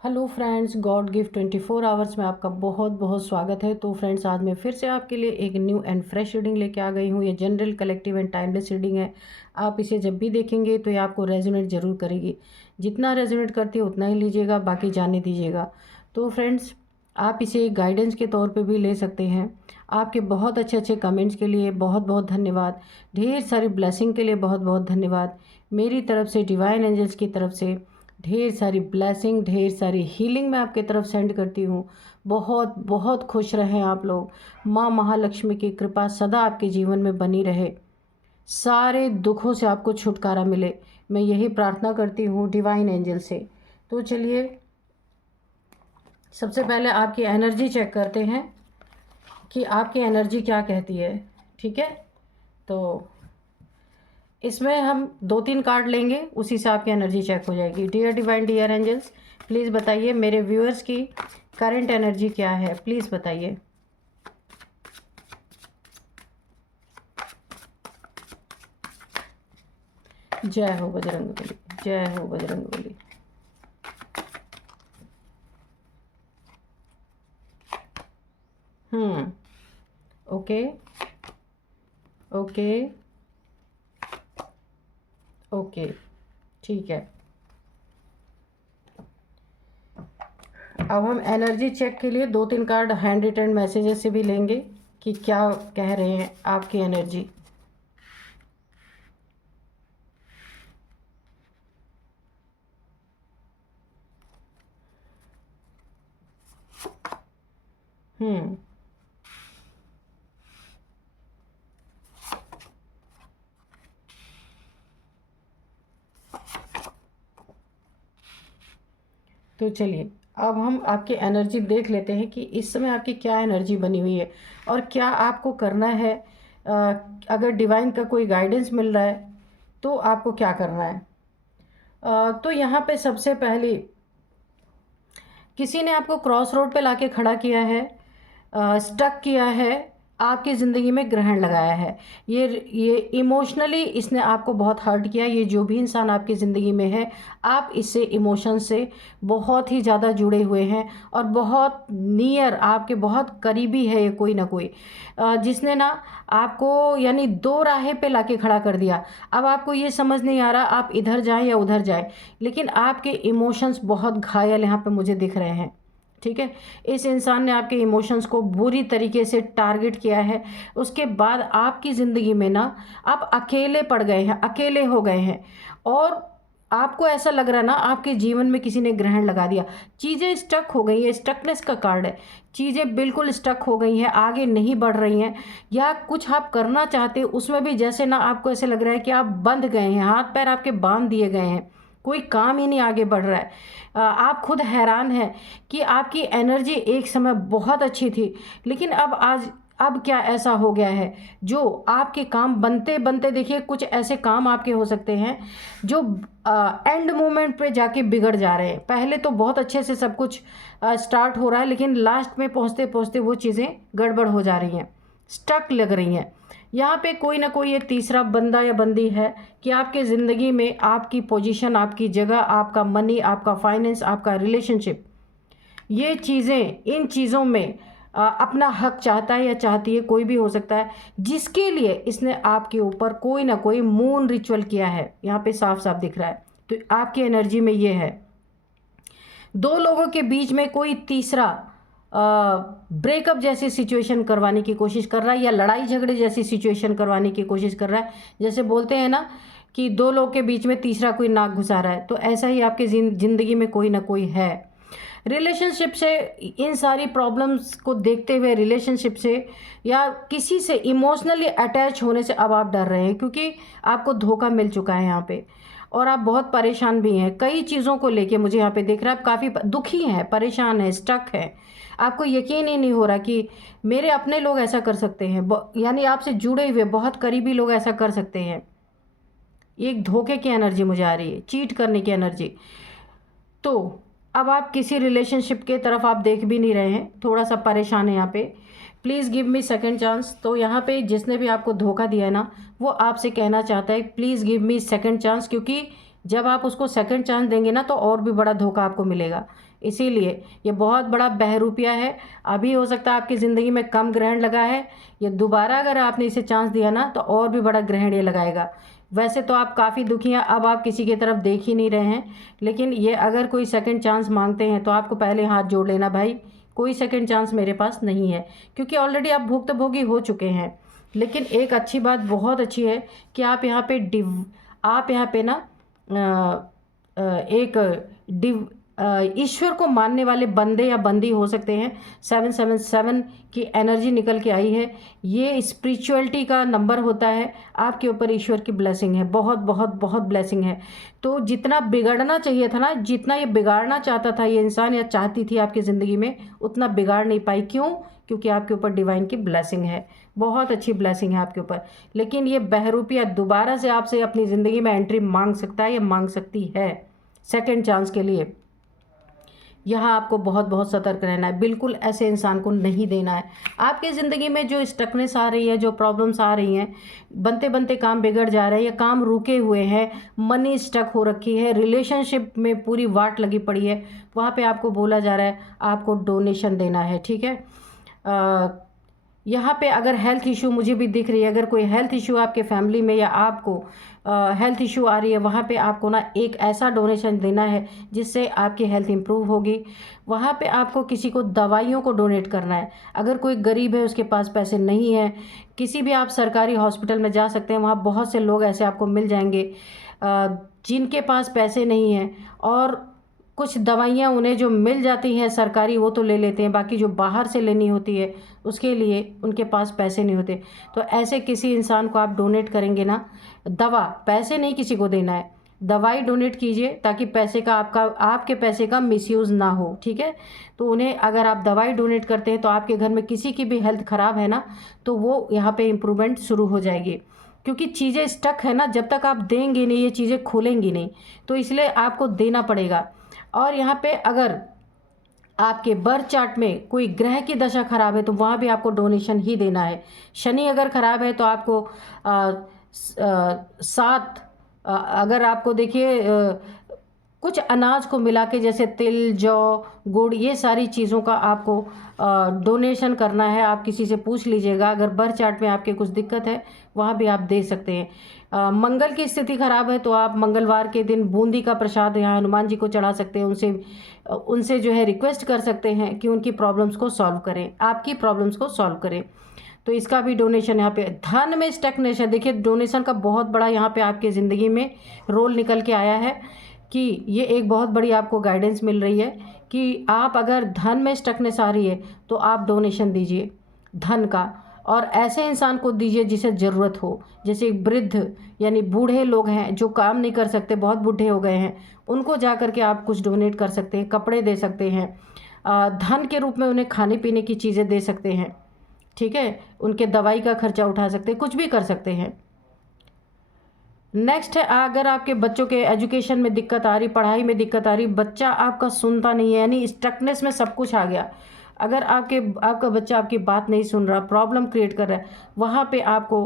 Hello friends, God gift 24 hours में आपका बहुत बहुत स्वागत है। तो फ्रेंड्स, आज मैं फिर से आपके लिए एक न्यू एंड फ्रेश रीडिंग लेके आ गई हूँ। ये general, collective and timeless reading है। आप इसे जब भी देखेंगे तो ये आपको रेजोनेट ज़रूर करेगी। जितना रेजोनेट करती है उतना ही लीजिएगा, बाकी जाने दीजिएगा। तो फ्रेंड्स, आप इसे एक गाइडेंस के तौर पर भी ले सकते हैं। आपके बहुत अच्छे अच्छे कमेंट्स के लिए बहुत बहुत धन्यवाद। ढेर सारी ब्लेसिंग के लिए बहुत बहुत धन्यवाद। मेरी तरफ से, डिवाइन एंजल्स की तरफ से ढेर सारी ब्लेसिंग, ढेर सारी हीलिंग मैं आपकी तरफ सेंड करती हूँ। बहुत बहुत खुश रहें आप लोग। माँ महालक्ष्मी की कृपा सदा आपके जीवन में बनी रहे। सारे दुखों से आपको छुटकारा मिले, मैं यही प्रार्थना करती हूँ डिवाइन एंजल से। तो चलिए, सबसे पहले आपकी एनर्जी चेक करते हैं कि आपकी एनर्जी क्या कहती है। ठीक है, तो इसमें हम 2-3 कार्ड लेंगे, उसी से आपकी एनर्जी चेक हो जाएगी। Dear divine, dear angels, please बताइए मेरे व्यूअर्स की करंट एनर्जी क्या है, प्लीज़ बताइए। जय हो बजरंगबली, जय हो बजरंगबली। ओके ओके ओके, ठीक है। अब हम एनर्जी चेक के लिए 2-3 कार्ड हैंड रिटन मैसेजेस से भी लेंगे कि क्या कह रहे हैं आपकी एनर्जी। तो चलिए, अब हम आपकी एनर्जी देख लेते हैं कि इस समय आपकी क्या एनर्जी बनी हुई है और क्या आपको करना है। अगर डिवाइन का कोई गाइडेंस मिल रहा है तो आपको क्या करना है। तो यहाँ पे सबसे पहले किसी ने आपको क्रॉस रोड पे लाके खड़ा किया है, स्टक किया है, आपकी ज़िंदगी में ग्रहण लगाया है। ये इमोशनली इसने आपको बहुत हर्ट किया। ये जो भी इंसान आपकी ज़िंदगी में है, आप इससे इमोशन से बहुत ही ज़्यादा जुड़े हुए हैं और बहुत नियर, आपके बहुत करीबी है ये कोई ना कोई, जिसने ना आपको यानी दो राहे पे लाके खड़ा कर दिया। अब आपको ये समझ नहीं आ रहा आप इधर जाएं या उधर जाएं, लेकिन आपके इमोशंस बहुत घायल यहाँ पे मुझे दिख रहे हैं। ठीक है, इस इंसान ने आपके इमोशंस को बुरी तरीके से टारगेट किया है। उसके बाद आपकी ज़िंदगी में ना आप अकेले पड़ गए हैं, अकेले हो गए हैं और आपको ऐसा लग रहा है ना आपके जीवन में किसी ने ग्रहण लगा दिया। चीज़ें स्टक हो गई है, स्टकनेस का कार्ड है। चीज़ें बिल्कुल स्टक हो गई हैं, आगे नहीं बढ़ रही हैं, या कुछ आप करना चाहते हो उसमें भी जैसे ना आपको ऐसे लग रहा है कि आप बंध गए हैं, हाथ पैर आपके बांध दिए गए हैं, कोई काम ही नहीं आगे बढ़ रहा है। आप खुद हैरान हैं कि आपकी एनर्जी एक समय बहुत अच्छी थी, लेकिन अब क्या ऐसा हो गया है जो आपके काम बनते बनते, देखिए कुछ ऐसे काम आपके हो सकते हैं जो एंड मोमेंट पे जाके बिगड़ जा रहे हैं। पहले तो बहुत अच्छे से सब कुछ स्टार्ट हो रहा है, लेकिन लास्ट में पहुंचते पहुंचते वो चीज़ें गड़बड़ हो जा रही हैं, स्टक लग रही हैं। यहाँ पे कोई ना कोई एक तीसरा बंदा या बंदी है कि आपके ज़िंदगी में आपकी पोजीशन, आपकी जगह, आपका मनी, आपका फाइनेंस, आपका रिलेशनशिप, ये चीज़ें, इन चीज़ों में अपना हक चाहता है या चाहती है, कोई भी हो सकता है, जिसके लिए इसने आपके ऊपर कोई ना कोई मून रिचुअल किया है। यहाँ पे साफ साफ दिख रहा है। तो आपकी एनर्जी में ये है, दो लोगों के बीच में कोई तीसरा ब्रेकअप जैसी सिचुएशन करवाने की कोशिश कर रहा है, या लड़ाई झगड़े जैसी सिचुएशन करवाने की कोशिश कर रहा है। जैसे बोलते हैं ना कि दो लोग के बीच में तीसरा कोई नाक घुसा रहा है, तो ऐसा ही आपकी ज़िंदगी में कोई ना कोई है। रिलेशनशिप से, इन सारी प्रॉब्लम्स को देखते हुए रिलेशनशिप से या किसी से इमोशनली अटैच होने से अब आप डर रहे हैं, क्योंकि आपको धोखा मिल चुका है यहाँ पे और आप बहुत परेशान भी हैं। कई चीज़ों को लेके मुझे यहाँ पे दिख रहा है, आप काफ़ी दुखी हैं, परेशान हैं, स्टक हैं। आपको यकीन ही नहीं हो रहा कि मेरे अपने लोग ऐसा कर सकते हैं, यानी आपसे जुड़े हुए बहुत करीबी लोग ऐसा कर सकते हैं। एक धोखे की एनर्जी मुझे आ रही है, चीट करने की एनर्जी। तो अब आप किसी रिलेशनशिप के तरफ आप देख भी नहीं रहे हैं, थोड़ा सा परेशान है यहाँ पे। Please give me second chance. तो यहाँ पे जिसने भी आपको धोखा दिया है ना, वो आपसे कहना चाहता है please give me second chance, क्योंकि जब आप उसको सेकंड चांस देंगे ना तो और भी बड़ा धोखा आपको मिलेगा। इसीलिए ये बहुत बड़ा बहरूपिया है। अभी हो सकता है आपकी ज़िंदगी में कम ग्रहण लगा है, ये दोबारा अगर आपने इसे चांस दिया ना तो और भी बड़ा ग्रहण ये लगाएगा। वैसे तो आप काफ़ी दुखी हैं, अब आप किसी की तरफ देख ही नहीं रहे हैं, लेकिन ये अगर कोई सेकंड चांस मांगते हैं तो आपको पहले हाथ जोड़ लेना भाई, कोई सेकंड चांस मेरे पास नहीं है, क्योंकि ऑलरेडी आप भुक्तभोगी हो चुके हैं। लेकिन एक अच्छी बात बहुत अच्छी है कि आप यहाँ पे ना एक ईश्वर को मानने वाले बंदे या बंदी हो सकते हैं। 777 की एनर्जी निकल के आई है, ये स्पिरिचुअलिटी का नंबर होता है। आपके ऊपर ईश्वर की ब्लेसिंग है, बहुत बहुत बहुत ब्लेसिंग है। तो जितना बिगड़ना चाहिए था ना, जितना ये बिगाड़ना चाहता था ये इंसान या चाहती थी आपकी ज़िंदगी में, उतना बिगाड़ नहीं पाई। क्यों? क्योंकि आपके ऊपर डिवाइन की ब्लेसिंग है, बहुत अच्छी ब्लेसिंग है आपके ऊपर। लेकिन ये बहरूपिया दोबारा से आपसे अपनी ज़िंदगी में एंट्री मांग सकता है या मांग सकती है सेकंड चांस के लिए। यहाँ आपको बहुत बहुत सतर्क रहना है, बिल्कुल ऐसे इंसान को नहीं देना है। आपकी ज़िंदगी में जो स्टकनेस आ रही है, जो प्रॉब्लम्स आ रही हैं, बनते बनते काम बिगड़ जा रहे हैं या काम रुके हुए हैं, मनी स्टक हो रखी है, रिलेशनशिप में पूरी वाट लगी पड़ी है, वहाँ पे आपको बोला जा रहा है आपको डोनेशन देना है। ठीक है, यहाँ पे अगर हेल्थ इशू मुझे भी दिख रही है, अगर कोई हेल्थ इशू आपके फैमिली में या आपको हेल्थ इशू आ रही है, वहाँ पे आपको ना एक ऐसा डोनेशन देना है जिससे आपकी हेल्थ इंप्रूव होगी। वहाँ पे आपको किसी को दवाइयों को डोनेट करना है। अगर कोई गरीब है, उसके पास पैसे नहीं है, किसी भी आप सरकारी हॉस्पिटल में जा सकते हैं, वहाँ बहुत से लोग ऐसे आपको मिल जाएंगे जिनके पास पैसे नहीं हैं, और कुछ दवाइयाँ उन्हें जो मिल जाती हैं सरकारी वो तो ले लेते हैं, बाकी जो बाहर से लेनी होती है उसके लिए उनके पास पैसे नहीं होते। तो ऐसे किसी इंसान को आप डोनेट करेंगे ना, दवा, पैसे नहीं किसी को देना है, दवाई डोनेट कीजिए ताकि पैसे का आपके पैसे का मिसयूज़ ना हो। ठीक है, तो उन्हें अगर आप दवाई डोनेट करते हैं तो आपके घर में किसी की भी हेल्थ ख़राब है ना, तो वो यहाँ पे इम्प्रूवमेंट शुरू हो जाएगी। क्योंकि चीज़ें स्टक है ना, जब तक आप देंगे नहीं ये चीज़ें खुलेंगी नहीं, तो इसलिए आपको देना पड़ेगा। और यहाँ पे अगर आपके बर्थ चार्ट में कोई ग्रह की दशा खराब है तो वहाँ भी आपको डोनेशन ही देना है। शनि अगर खराब है तो आपको अगर आपको देखिए कुछ अनाज को मिला के, जैसे तिल, जौ, गुड़, ये सारी चीज़ों का आपको डोनेशन करना है। आप किसी से पूछ लीजिएगा, अगर बर्थ चार्ट में आपके कुछ दिक्कत है वहाँ भी आप दे सकते हैं। मंगल की स्थिति खराब है तो आप मंगलवार के दिन बूंदी का प्रसाद यहाँ हनुमान जी को चढ़ा सकते हैं, उनसे जो है रिक्वेस्ट कर सकते हैं कि उनकी प्रॉब्लम्स को सॉल्व करें, आपकी प्रॉब्लम्स को सॉल्व करें। तो इसका भी डोनेशन यहाँ पे। धन में स्टकनेस है, देखिए डोनेशन का बहुत बड़ा यहाँ पे आपकी ज़िंदगी में रोल निकल के आया है कि ये एक बहुत बड़ी आपको गाइडेंस मिल रही है कि आप अगर धन में स्टकनेस आ रही है तो आप डोनेशन दीजिए धन का, और ऐसे इंसान को दीजिए जिसे ज़रूरत हो। जैसे वृद्ध यानी बूढ़े लोग हैं जो काम नहीं कर सकते, बहुत बूढ़े हो गए हैं, उनको जा कर के आप कुछ डोनेट कर सकते हैं, कपड़े दे सकते हैं, धन के रूप में उन्हें खाने पीने की चीज़ें दे सकते हैं। ठीक है, उनके दवाई का खर्चा उठा सकते हैं, कुछ भी कर सकते हैं। नेक्स्ट है, अगर आपके बच्चों के एजुकेशन में दिक्कत आ रही, पढ़ाई में दिक्कत आ रही, बच्चा आपका सुनता नहीं है, यानी स्टकनेस में सब कुछ आ गया, अगर आपका बच्चा आपकी बात नहीं सुन रहा, प्रॉब्लम क्रिएट कर रहा है, वहाँ पे आपको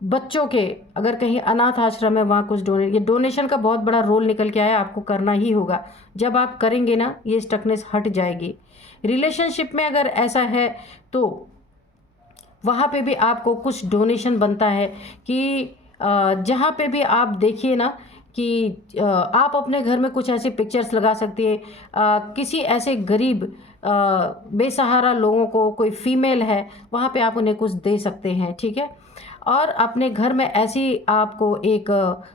बच्चों के, अगर कहीं अनाथ आश्रम है वहाँ कुछ ये डोनेशन का बहुत बड़ा रोल निकल के आया, आपको करना ही होगा। जब आप करेंगे ना ये स्टकनेस हट जाएगी। रिलेशनशिप में अगर ऐसा है तो वहाँ पे भी आपको कुछ डोनेशन बनता है कि जहाँ पे भी आप देखिए ना कि आप अपने घर में कुछ ऐसे पिक्चर्स लगा सकती है, किसी ऐसे गरीब बेसहारा लोगों को, कोई फीमेल है वहाँ पे आप उन्हें कुछ दे सकते हैं। ठीक है, और अपने घर में ऐसी आपको एक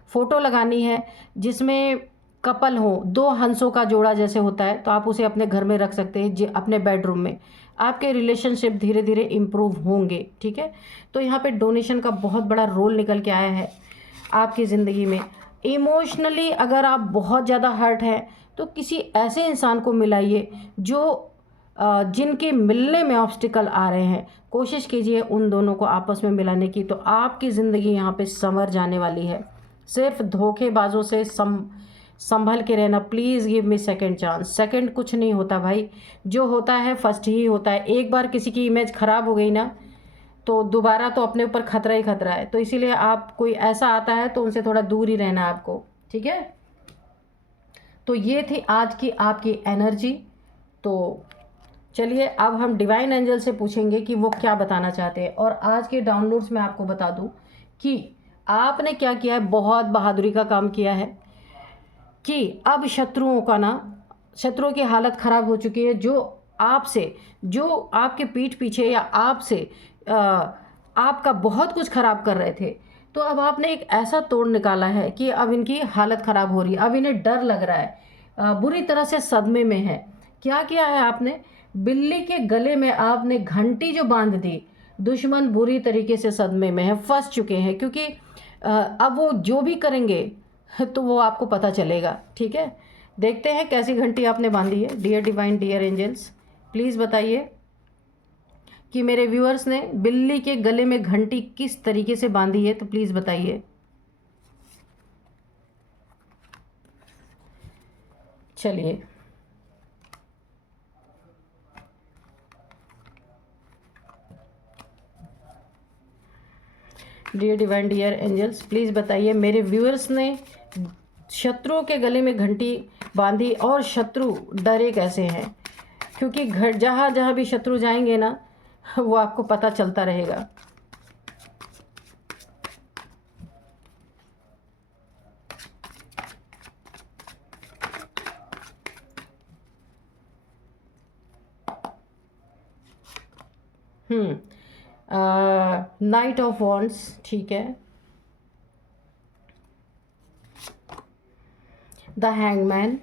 फ़ोटो लगानी है जिसमें कपल हो, दो हंसों का जोड़ा जैसे होता है, तो आप उसे अपने घर में रख सकते हैं, अपने बेडरूम में। आपके रिलेशनशिप धीरे धीरे इम्प्रूव होंगे। ठीक है, तो यहाँ पे डोनेशन का बहुत बड़ा रोल निकल के आया है आपकी ज़िंदगी में। इमोशनली अगर आप बहुत ज़्यादा हर्ट हैं तो किसी ऐसे इंसान को मिलाइए जो जिनके मिलने में ऑब्स्टिकल आ रहे हैं, कोशिश कीजिए उन दोनों को आपस में मिलाने की, तो आपकी ज़िंदगी यहाँ पे संवर जाने वाली है। सिर्फ धोखेबाजों से संभल के रहना। Please give me second chance. Second कुछ नहीं होता भाई, जो होता है फर्स्ट ही होता है। एक बार किसी की इमेज ख़राब हो गई ना तो दोबारा तो अपने ऊपर खतरा ही खतरा है। तो इसीलिए आप, कोई ऐसा आता है तो उनसे थोड़ा दूर ही रहना है आपको। ठीक है, तो ये थी आज की आपकी एनर्जी। तो चलिए अब हम डिवाइन एंजल से पूछेंगे कि वो क्या बताना चाहते हैं। और आज के डाउनलोड्स में आपको बता दूं कि आपने क्या किया है, बहुत बहादुरी का काम किया है कि अब शत्रुओं का ना, शत्रुओं की हालत ख़राब हो चुकी है। जो आपके पीठ पीछे या आपका बहुत कुछ ख़राब कर रहे थे, तो अब आपने एक ऐसा तोड़ निकाला है कि अब इनकी हालत ख़राब हो रही है। अब इन्हें डर लग रहा है, बुरी तरह से सदमे में है। क्या किया है आपने, बिल्ली के गले में आपने घंटी जो बांध दी, दुश्मन बुरी तरीके से सदमे में है, फंस चुके हैं। क्योंकि अब वो जो भी करेंगे तो वो आपको पता चलेगा। ठीक है, देखते हैं कैसी घंटी आपने बांधी है। Dear divine, dear angels, please बताइए कि मेरे व्यूअर्स ने बिल्ली के गले में घंटी किस तरीके से बांधी है, तो प्लीज़ बताइए। चलिए, dear divine, dear angels, please बताइए मेरे व्यूअर्स ने शत्रुओं के गले में घंटी बांधी और शत्रु डरे कैसे हैं। क्योंकि घर जहाँ जहाँ भी शत्रु जाएंगे ना, वो आपको पता चलता रहेगा। नाइट ऑफ वॉन्ड्स, ठीक है। द हैंगमैन,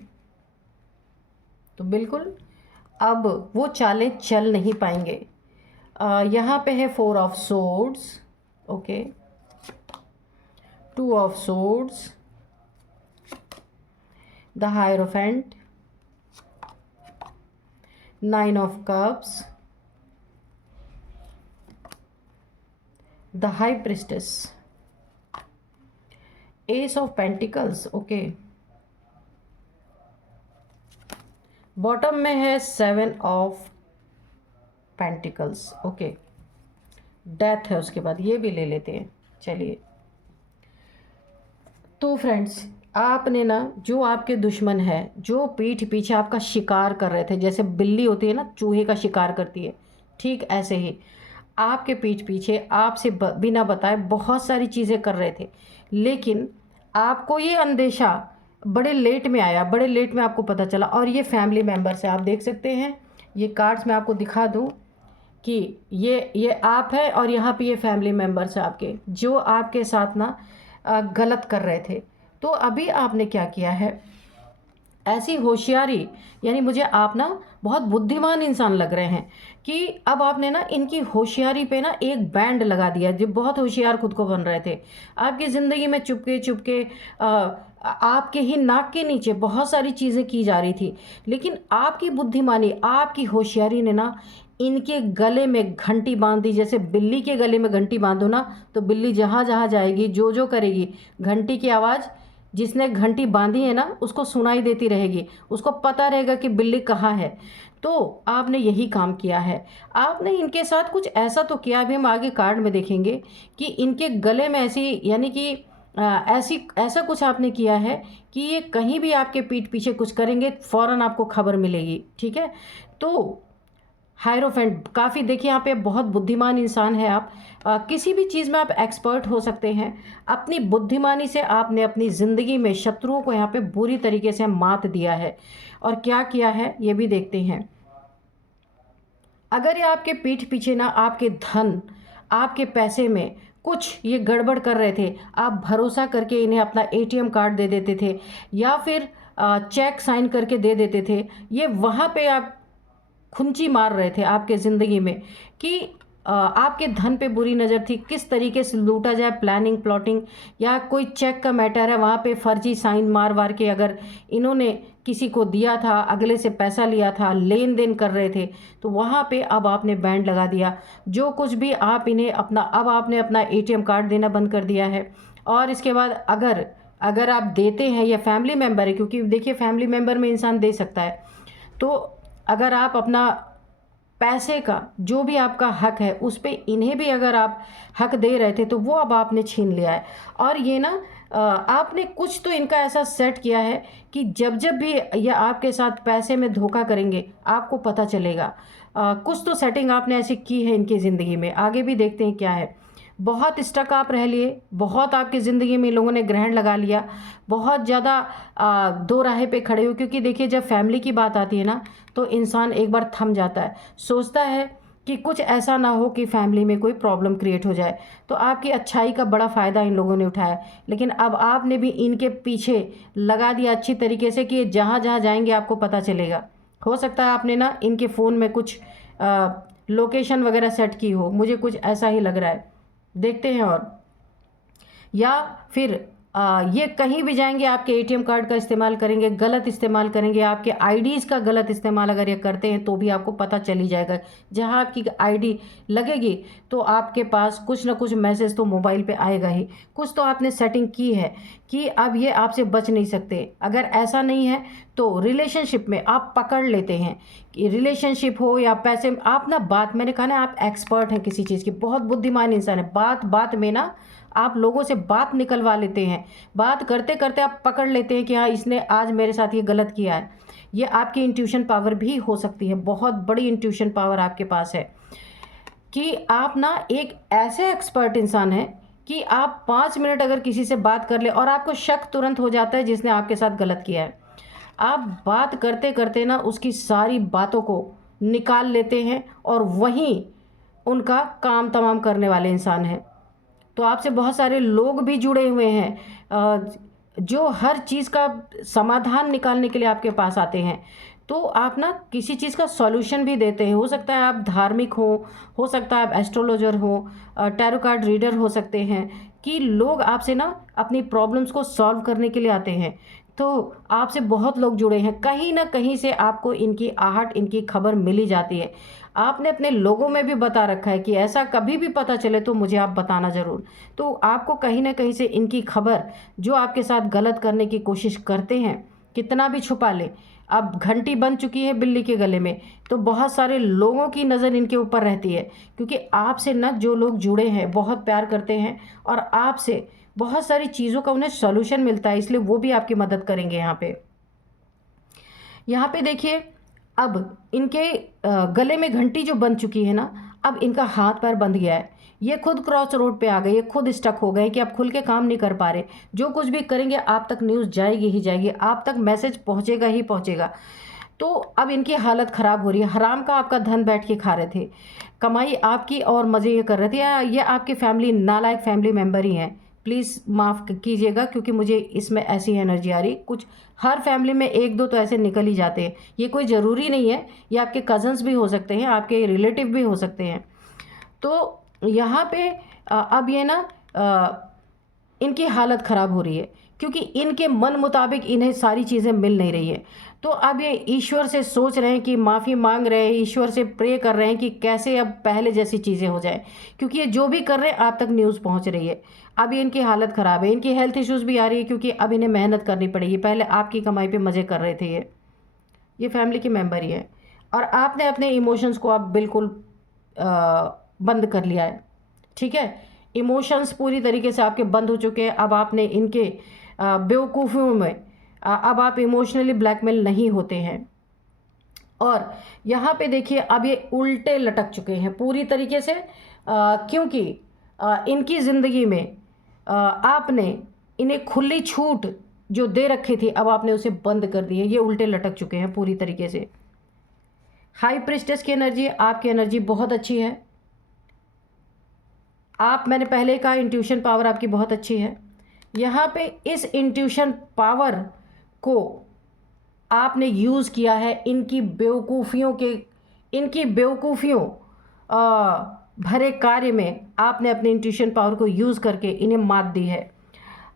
तो बिल्कुल अब वो चालें चल नहीं पाएंगे। यहाँ पे है 4 of swords, okay, 2 of swords, the hierophant, 9 of cups, the high priestess, S of pentacles, okay. Bottom में है 7 ऑफ पेंटिकल्स, ओके। डेथ है उसके बाद, ये भी ले लेते हैं। चलिए, तो फ्रेंड्स, आपने ना, जो आपके दुश्मन है, जो पीठ पीछे आपका शिकार कर रहे थे, जैसे बिल्ली होती है ना, चूहे का शिकार करती है, ठीक ऐसे ही आपके पीठ पीछे आपसे बिना बताए बहुत सारी चीज़ें कर रहे थे। लेकिन आपको ये अंदेशा बड़े लेट में आया, बड़े लेट में आपको पता चला। और ये फैमिली मेम्बर से आप देख सकते हैं, ये कार्ड्स मैं आपको दिखा दूं कि ये आप है और यहाँ पे ये फैमिली मेम्बर्स हैं आपके, जो आपके साथ ना गलत कर रहे थे। तो अभी आपने क्या किया है, ऐसी होशियारी, यानी मुझे आप ना बहुत बुद्धिमान इंसान लग रहे हैं कि अब आपने ना इनकी होशियारी पे ना एक बैंड लगा दिया। जो बहुत होशियार खुद को बन रहे थे, आपकी ज़िंदगी में चुपके चुपके आपके ही नाक के नीचे बहुत सारी चीज़ें की जा रही थी। लेकिन आपकी बुद्धिमानी, आपकी होशियारी ने ना इनके गले में घंटी बांध दी। जैसे बिल्ली के गले में घंटी बांधो ना, तो बिल्ली जहाँ जहाँ जाएगी, जो जो करेगी, घंटी की आवाज़ जिसने घंटी बांधी है ना उसको सुनाई देती रहेगी, उसको पता रहेगा कि बिल्ली कहाँ है। तो आपने यही काम किया है। आपने इनके साथ कुछ ऐसा तो किया, अभी हम आगे कार्ड में देखेंगे कि इनके गले में ऐसी, यानी कि ऐसा कुछ आपने किया है कि ये कहीं भी आपके पीठ पीछे कुछ करेंगे, फ़ौरन आपको खबर मिलेगी। ठीक है, तो हायरोफेंट, काफ़ी देखिए यहाँ पे बहुत बुद्धिमान इंसान है आप। किसी भी चीज़ में आप एक्सपर्ट हो सकते हैं। अपनी बुद्धिमानी से आपने अपनी ज़िंदगी में शत्रुओं को यहाँ पे बुरी तरीके से मात दिया है। और क्या किया है ये भी देखते हैं। अगर ये आपके पीठ पीछे ना आपके धन, आपके पैसे में कुछ ये गड़बड़ कर रहे थे, आप भरोसा करके इन्हें अपना एटीएम कार्ड दे देते थे या फिर चेक साइन करके दे देते थे, ये वहाँ पे आप खुंची मार रहे थे आपके ज़िंदगी में कि आपके धन पे बुरी नज़र थी, किस तरीके से लूटा जाए, प्लानिंग प्लॉटिंग, या कोई चेक का मैटर है, वहाँ पे फर्जी साइन मार वार के अगर इन्होंने किसी को दिया था, अगले से पैसा लिया था, लेन देन कर रहे थे, तो वहाँ पे अब आपने बैंड लगा दिया। जो कुछ भी आप इन्हें अब आपने अपना एटीएम कार्ड देना बंद कर दिया है। और इसके बाद अगर आप देते हैं, या फैमिली मेम्बर है, क्योंकि देखिए फैमिली मेम्बर में इंसान दे सकता है, तो अगर आप अपना पैसे का जो भी आपका हक है उस पे इन्हें भी अगर आप हक दे रहे थे, तो वो अब आपने छीन लिया है। और ये ना आपने कुछ तो इनका ऐसा सेट किया है कि जब जब भी ये आपके साथ पैसे में धोखा करेंगे आपको पता चलेगा। कुछ तो सेटिंग आपने ऐसी की है इनकी ज़िंदगी में। आगे भी देखते हैं क्या है। बहुत स्टक आप रह लिए, बहुत आपकी ज़िंदगी में लोगों ने ग्रहण लगा लिया, बहुत ज़्यादा दो राहे पे खड़े हो। क्योंकि देखिए जब फैमिली की बात आती है ना तो इंसान एक बार थम जाता है, सोचता है कि कुछ ऐसा ना हो कि फैमिली में कोई प्रॉब्लम क्रिएट हो जाए। तो आपकी अच्छाई का बड़ा फ़ायदा इन लोगों ने उठाया, लेकिन अब आपने भी इनके पीछे लगा दिया अच्छी तरीके से कि जहाँ जहाँ जाएंगे आपको पता चलेगा। हो सकता है आपने ना इनके फ़ोन में कुछ लोकेशन वगैरह सेट की हो, मुझे कुछ ऐसा ही लग रहा है। देखते हैं। और या फिर ये कहीं भी जाएंगे आपके एटीएम कार्ड का इस्तेमाल करेंगे, गलत इस्तेमाल करेंगे, आपके आईडीज़ का गलत इस्तेमाल अगर ये करते हैं तो भी आपको पता चल ही जाएगा। जहां आपकी आईडी लगेगी तो आपके पास कुछ ना कुछ मैसेज तो मोबाइल पे आएगा ही। कुछ तो आपने सेटिंग की है कि अब ये आपसे बच नहीं सकते। अगर ऐसा नहीं है तो रिलेशनशिप में आप पकड़ लेते हैं कि रिलेशनशिप हो या पैसे, आप ना बात, मैंने कहा ना आप एक्सपर्ट हैं किसी चीज़ की, बहुत बुद्धिमान इंसान है। बात बात में ना आप लोगों से बात निकलवा लेते हैं, बात करते करते आप पकड़ लेते हैं कि हाँ इसने आज मेरे साथ ये गलत किया है। ये आपकी इंट्यूशन पावर भी हो सकती है, बहुत बड़ी इंट्यूशन पावर आपके पास है कि आप ना एक ऐसे एक्सपर्ट इंसान हैं कि आप 5 मिनट अगर किसी से बात कर ले और आपको शक तुरंत हो जाता है जिसने आपके साथ गलत किया है। आप बात करते करते ना उसकी सारी बातों को निकाल लेते हैं और वहीं उनका काम तमाम करने वाले इंसान हैं। तो आपसे बहुत सारे लोग भी जुड़े हुए हैं जो हर चीज़ का समाधान निकालने के लिए आपके पास आते हैं। तो आप ना किसी चीज़ का सॉल्यूशन भी देते हैं। हो सकता है आप धार्मिक हो सकता है आप एस्ट्रोलॉजर हो, टैरो कार्ड रीडर हो सकते हैं, कि लोग आपसे ना अपनी प्रॉब्लम्स को सॉल्व करने के लिए आते हैं। तो आपसे बहुत लोग जुड़े हैं, कहीं ना कहीं से आपको इनकी आहट, इनकी खबर मिली जाती है। आपने अपने लोगों में भी बता रखा है कि ऐसा कभी भी पता चले तो मुझे आप बताना ज़रूर। तो आपको कहीं ना कहीं से इनकी खबर, जो आपके साथ गलत करने की कोशिश करते हैं, कितना भी छुपा ले, अब घंटी बन चुकी है बिल्ली के गले में, तो बहुत सारे लोगों की नज़र इनके ऊपर रहती है। क्योंकि आपसे न जो लोग जुड़े हैं बहुत प्यार करते हैं और आपसे बहुत सारी चीज़ों का उन्हें सॉल्यूशन मिलता है, इसलिए वो भी आपकी मदद करेंगे। यहाँ पे देखिए, अब इनके गले में घंटी जो बन चुकी है ना, अब इनका हाथ पैर बंध गया है। ये खुद क्रॉस रोड पे आ गए, ये खुद स्टक हो गए कि अब खुल के काम नहीं कर पा रहे। जो कुछ भी करेंगे आप तक न्यूज़ जाएगी ही जाएगी, आप तक मैसेज पहुंचेगा ही पहुंचेगा। तो अब इनकी हालत ख़राब हो रही है। हराम का आपका धन बैठ के खा रहे थे, कमाई आपकी और मज़े ये कर रहे थे। ये आपकी फैमिली नालायक फैमिली मेम्बर ही हैं, प्लीज़ माफ़ कीजिएगा क्योंकि मुझे इसमें ऐसी एनर्जी आ रही। कुछ हर फैमिली में एक दो तो ऐसे निकल ही जाते हैं। ये कोई ज़रूरी नहीं है, ये आपके कज़न्स भी हो सकते हैं, आपके रिलेटिव भी हो सकते हैं। तो यहाँ पे अब ये ना इनकी हालत ख़राब हो रही है क्योंकि इनके मन मुताबिक इन्हें सारी चीज़ें मिल नहीं रही है। तो अब ये ईश्वर से सोच रहे हैं कि माफ़ी मांग रहे हैं, ईश्वर से प्रे कर रहे हैं कि कैसे अब पहले जैसी चीज़ें हो जाए, क्योंकि ये जो भी कर रहे हैं आप तक न्यूज़ पहुंच रही है। अब ये इनकी हालत ख़राब है, इनकी हेल्थ इश्यूज़ भी आ रही है क्योंकि अब इन्हें मेहनत करनी पड़ेगी। पहले आपकी कमाई पे मज़े कर रहे थे ये फैमिली के मेम्बर ही है, और आपने अपने इमोशंस को अब बिल्कुल बंद कर लिया है। ठीक है, इमोशंस पूरी तरीके से आपके बंद हो चुके हैं। अब आपने इनके बेवकूफ़ियों में अब आप इमोशनली ब्लैकमेल नहीं होते हैं। और यहाँ पे देखिए अब ये उल्टे लटक चुके हैं पूरी तरीके से, क्योंकि इनकी ज़िंदगी में आपने इन्हें खुली छूट जो दे रखी थी अब आपने उसे बंद कर दी है। ये उल्टे लटक चुके हैं पूरी तरीके से। हाई प्रिस्टेस की एनर्जी, आपकी एनर्जी बहुत अच्छी है। मैंने पहले कहा इंट्यूशन पावर आपकी बहुत अच्छी है। यहाँ पे इस इंट्यूशन पावर को आपने यूज़ किया है इनकी बेवकूफ़ियों भरे कार्य में। आपने अपने इंट्यूशन पावर को यूज़ करके इन्हें मात दी है।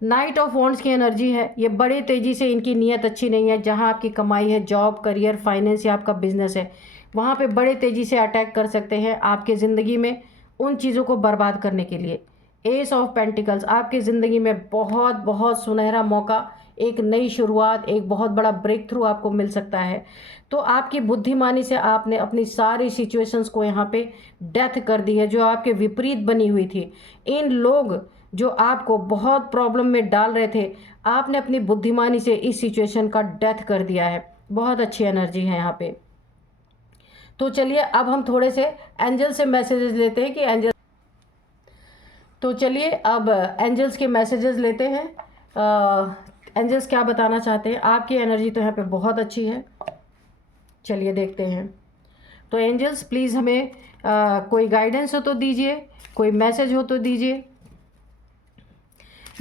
नाइट ऑफ वॉन्ड्स की एनर्जी है, ये बड़े तेज़ी से, इनकी नीयत अच्छी नहीं है। जहाँ आपकी कमाई है, जॉब, करियर, फाइनेंस या आपका बिजनेस है, वहाँ पे बड़े तेज़ी से अटैक कर सकते हैं आपके ज़िंदगी में उन चीज़ों को बर्बाद करने के लिए। एस ऑफ पेंटिकल्स, आपकी ज़िंदगी में बहुत बहुत सुनहरा मौका, एक नई शुरुआत, एक बहुत बड़ा ब्रेक थ्रू आपको मिल सकता है। तो आपकी बुद्धिमानी से आपने अपनी सारी सिचुएशंस को यहाँ पे डेथ कर दी है जो आपके विपरीत बनी हुई थी। इन लोग जो आपको बहुत प्रॉब्लम में डाल रहे थे, आपने अपनी बुद्धिमानी से इस सिचुएशन का डेथ कर दिया है। बहुत अच्छी एनर्जी है यहाँ पे। तो चलिए अब हम थोड़े से एंजल से मैसेजेस लेते हैं कि एंजल, तो चलिए अब एंजल्स के मैसेजेस लेते हैं। एंजल्स क्या बताना चाहते हैं। आपकी एनर्जी तो यहाँ पे बहुत अच्छी है, चलिए देखते हैं। तो एंजल्स प्लीज़ हमें कोई गाइडेंस हो तो दीजिए, कोई मैसेज हो तो दीजिए।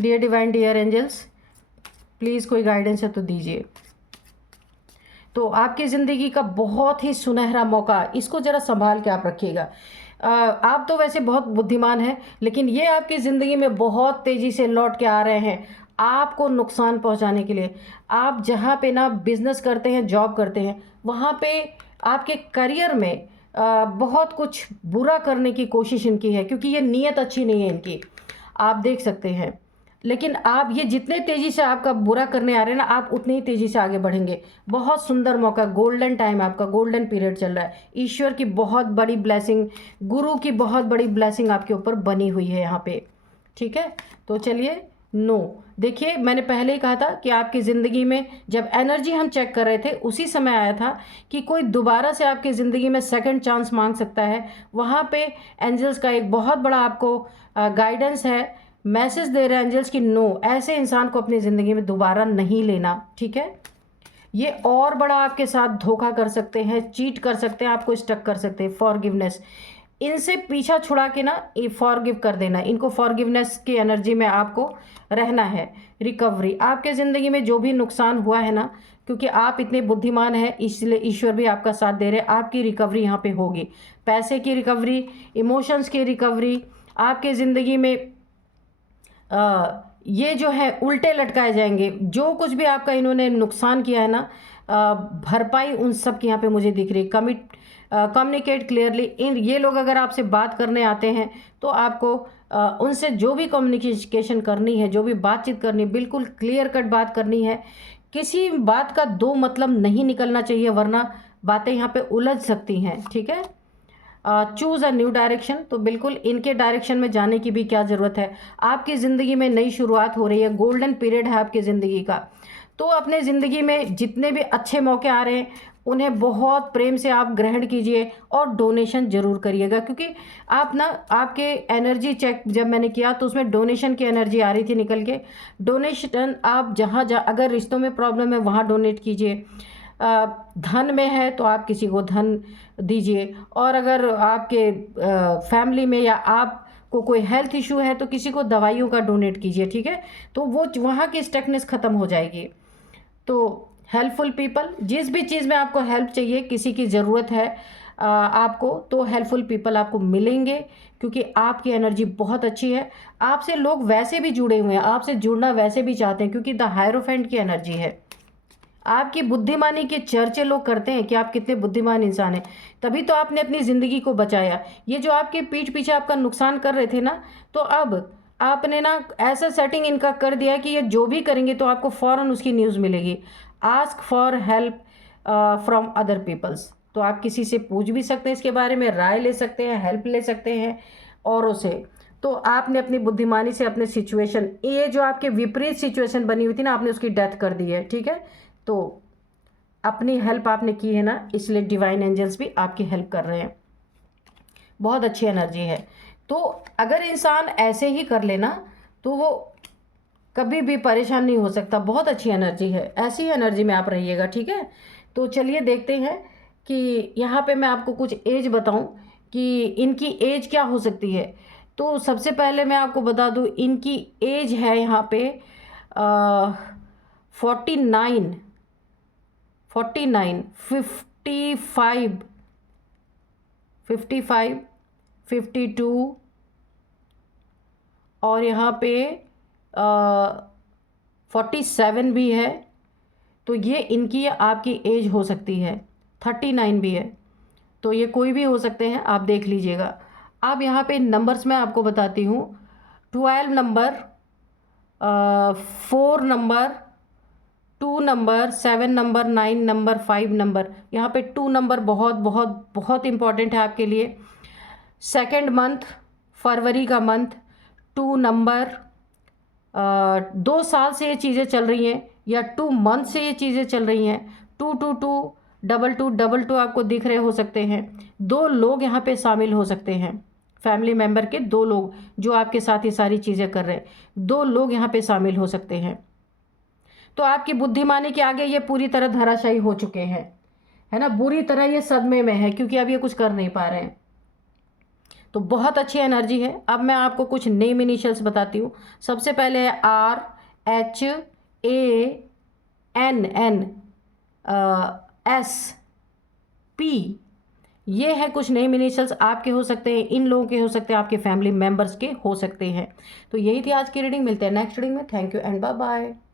Dear divine dear angels, please कोई गाइडेंस है तो दीजिए। तो आपकी ज़िंदगी का बहुत ही सुनहरा मौका, इसको ज़रा संभाल के आप रखिएगा। आप तो वैसे बहुत बुद्धिमान हैं, लेकिन ये आपकी ज़िंदगी में बहुत तेज़ी से लौट के आ रहे हैं आपको नुकसान पहुंचाने के लिए। आप जहाँ पे ना बिज़नेस करते हैं, जॉब करते हैं, वहाँ पे आपके करियर में बहुत कुछ बुरा करने की कोशिश इनकी है, क्योंकि ये नीयत अच्छी नहीं है इनकी, आप देख सकते हैं। लेकिन आप ये जितने तेज़ी से आपका बुरा करने आ रहे हैं ना, आप उतने ही तेज़ी से आगे बढ़ेंगे। बहुत सुंदर मौका, गोल्डन टाइम, आपका गोल्डन पीरियड चल रहा है। ईश्वर की बहुत बड़ी ब्लेसिंग, गुरु की बहुत बड़ी ब्लेसिंग आपके ऊपर बनी हुई है यहाँ पे, ठीक है। तो चलिए नो, देखिए मैंने पहले ही कहा था कि आपकी ज़िंदगी में जब एनर्जी हम चेक कर रहे थे, उसी समय आया था कि कोई दोबारा से आपकी ज़िंदगी में सेकंड चांस मांग सकता है। वहाँ पे एंजल्स का एक बहुत बड़ा आपको गाइडेंस है, मैसेज दे रहे हैं एंजल्स की नो, ऐसे इंसान को अपनी ज़िंदगी में दोबारा नहीं लेना, ठीक है। ये और बड़ा आपके साथ धोखा कर सकते हैं, चीट कर सकते हैं, आपको स्टक कर सकते हैं। फॉरगिवनेस, इनसे पीछा छुड़ा के ना फॉरगिव कर देना, इनको फॉरगिवनेस की एनर्जी में आपको रहना है। रिकवरी, आपके ज़िंदगी में जो भी नुकसान हुआ है ना, क्योंकि आप इतने बुद्धिमान हैं इसलिए ईश्वर भी आपका साथ दे रहे हैं, आपकी रिकवरी यहाँ पे होगी। पैसे की रिकवरी, इमोशंस की रिकवरी, आपके ज़िंदगी में ये जो है उल्टे लटकाए जाएंगे। जो कुछ भी आपका इन्होंने नुकसान किया है ना, भरपाई उन सब की यहाँ पे मुझे दिख रही है। कम्युनिकेट क्लियरली, इन ये लोग अगर आपसे बात करने आते हैं तो आपको उनसे जो भी कम्युनिकेशन करनी है, जो भी बातचीत करनी है, बिल्कुल क्लियर कट बात करनी है। किसी बात का दो मतलब नहीं निकलना चाहिए, वरना बातें यहाँ पे उलझ सकती हैं, ठीक है। चूज़ अ न्यू डायरेक्शन, तो बिल्कुल इनके डायरेक्शन में जाने की भी क्या ज़रूरत है। आपकी ज़िंदगी में नई शुरुआत हो रही है, गोल्डन पीरियड है आपकी ज़िंदगी का। तो अपने ज़िंदगी में जितने भी अच्छे मौके आ रहे हैं, उन्हें बहुत प्रेम से आप ग्रहण कीजिए और डोनेशन ज़रूर करिएगा, क्योंकि आप ना, आपके एनर्जी चेक जब मैंने किया तो उसमें डोनेशन की एनर्जी आ रही थी निकल के। डोनेशन आप जहाँ अगर रिश्तों में प्रॉब्लम है वहाँ डोनेट कीजिए, धन में है तो आप किसी को धन दीजिए, और अगर आपके फैमिली में या आप को कोई हेल्थ इशू है तो किसी को दवाइयों का डोनेट कीजिए, ठीक है। तो वो वहाँ की स्टकनेस ख़त्म हो जाएगी। तो हेल्पफुल पीपल, जिस भी चीज़ में आपको हेल्प चाहिए, किसी की ज़रूरत है आपको, तो हेल्पफुल पीपल आपको मिलेंगे, क्योंकि आपकी एनर्जी बहुत अच्छी है। आपसे लोग वैसे भी जुड़े हुए हैं, आपसे जुड़ना वैसे भी चाहते हैं, क्योंकि द हायरोफेंट की एनर्जी है। आपकी बुद्धिमानी के चर्चे लोग करते हैं कि आप कितने बुद्धिमान इंसान हैं, तभी तो आपने अपनी ज़िंदगी को बचाया। ये जो आपके पीठ पीछे आपका नुकसान कर रहे थे ना, तो अब आपने ना ऐसा सेटिंग इनका कर दिया कि ये जो भी करेंगे तो आपको फ़ौरन उसकी न्यूज़ मिलेगी। Ask for help from other peoples, तो आप किसी से पूछ भी सकते हैं इसके बारे में, राय ले सकते हैं, हेल्प ले सकते हैं औरों से। तो आपने अपनी बुद्धिमानी से अपने सिचुएशन, ये जो आपके विपरीत सिचुएशन बनी हुई थी ना, आपने उसकी डेथ कर दी है, ठीक है। तो अपनी हेल्प आपने की है ना, इसलिए डिवाइन एंजल्स भी आपकी हेल्प कर रहे हैं। बहुत अच्छी एनर्जी है। तो अगर इंसान ऐसे ही कर लेना तो वो कभी भी परेशान नहीं हो सकता। बहुत अच्छी एनर्जी है, ऐसी एनर्जी में आप रहिएगा, ठीक है। तो चलिए देखते हैं कि यहाँ पे मैं आपको कुछ एज बताऊँ कि इनकी एज क्या हो सकती है। तो सबसे पहले मैं आपको बता दूँ, इनकी एज है यहाँ पे 49, 55, 52 और यहाँ पे 47 भी है। तो ये इनकी आपकी एज हो सकती है। 39 भी है, तो ये कोई भी हो सकते हैं, आप देख लीजिएगा। अब यहाँ पे नंबर्स मैं आपको बताती हूँ। 12 number, 4 number, 2 number, 7 number, 9 number, 5 number. यहाँ पे 2 नंबर बहुत बहुत बहुत इम्पॉर्टेंट है आपके लिए। सेकेंड मंथ, फरवरी का मंथ, 2 नंबर, 2 साल से ये चीज़ें चल रही हैं या 2 मंथ से ये चीज़ें चल रही हैं, 222 22 आपको दिख रहे हो सकते हैं। 2 लोग यहाँ पे शामिल हो सकते हैं, फैमिली मेम्बर के 2 लोग जो आपके साथ ये सारी चीज़ें कर रहे हैं, 2 लोग यहाँ पे शामिल हो सकते हैं। तो आपकी बुद्धिमानी के आगे ये पूरी तरह धराशायी हो चुके हैं, है ना, बुरी तरह ये सदमे में है क्योंकि अब ये कुछ कर नहीं पा रहे हैं। तो बहुत अच्छी एनर्जी है। अब मैं आपको कुछ नेम इनिशियल्स बताती हूँ। सबसे पहले है RHANNSP। ये है कुछ नेम इनिशियल्स, आपके हो सकते हैं, इन लोगों के हो सकते हैं, आपके फैमिली मेम्बर्स के हो सकते हैं। तो यही थी आज की रीडिंग। मिलते हैं नेक्स्ट रीडिंग में। Thank you and bye bye.